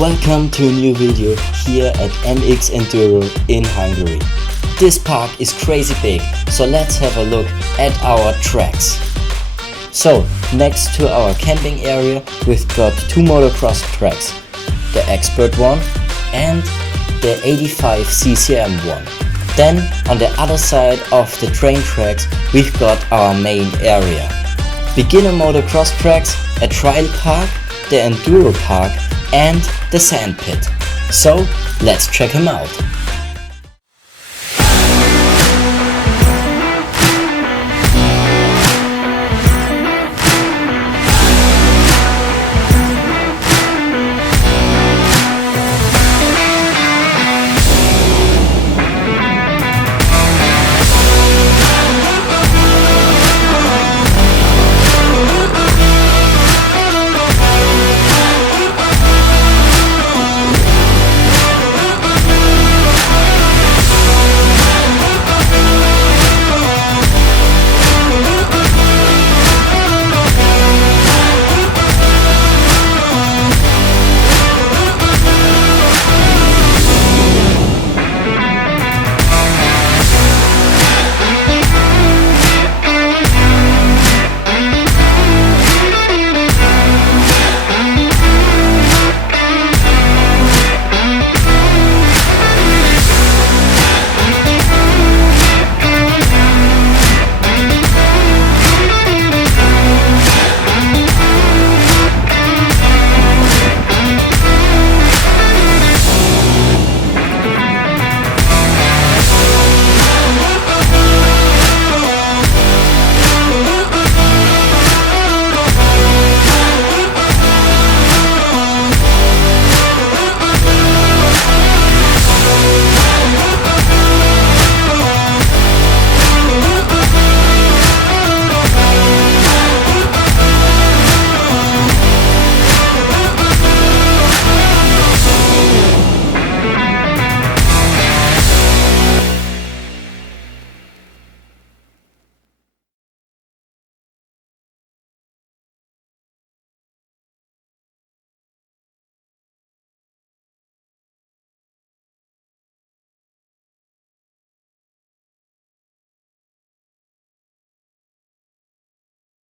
Welcome to a new video here at MX Enduro in Hungary. This park is crazy big, so let's have a look at our tracks. So, next to our camping area we've got two motocross tracks, the Expert one and the 85 CCM one. Then on the other side of the train tracks we've got our main area. Beginner motocross tracks, a trial park, the Enduro Park and the sand pit. So let's check him out.